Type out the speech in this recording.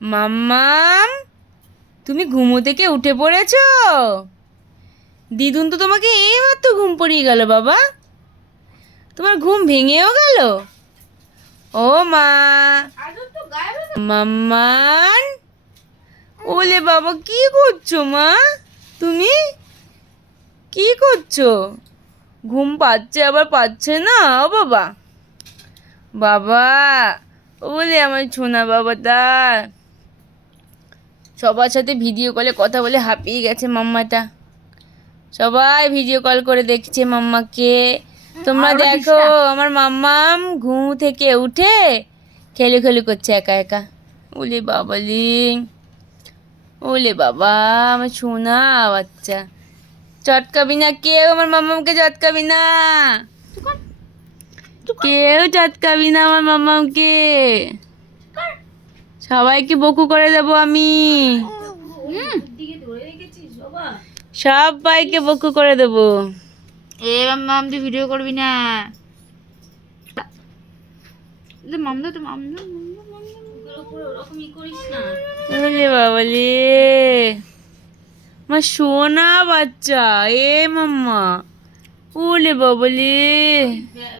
মাম্মাম, তুমি ঘুমো থেকে উঠে পড়েছ? দিদুন তো তোমাকে এইমাত্র ঘুম পড়িয়ে গেল বাবা। তোমার ঘুম ভেঙেও গেল। ও মা মাম্মান ওলে বাবা, কি করছ মা? তুমি কি করছ? ঘুম পাচ্ছে আবার পাচ্ছে না, ও বাবা। বাবা, ওলে আমার ছোনা বাবাটা। সবার সাথে ভিডিও কলে কথা বলে হাঁপিয়ে গেছে মাম্মাটা। সবাই ভিডিও কল করে দেখছে মাম্মাকে। তোমরা দেখো আমার মাম্মাম ঘুম থেকে উঠে খেলে খেলে করছে একা একা। ওলে বাবালি ওলে বাবা আমার সোনা বাচ্চা। চটকাবি না কেউ আমার মাম্মামকে চটকাবি না। কেউ চটকাবি না আমার মাম্মামকে। সবাইকে বকু করে দেবো আমি। সবাইকে বকু করে দেবো। এ মাম তুই ভিডিও করবি না। মামদা তো মামদা আমার সোনা বাচ্চা এ মাম্মা। ওলে বাবালে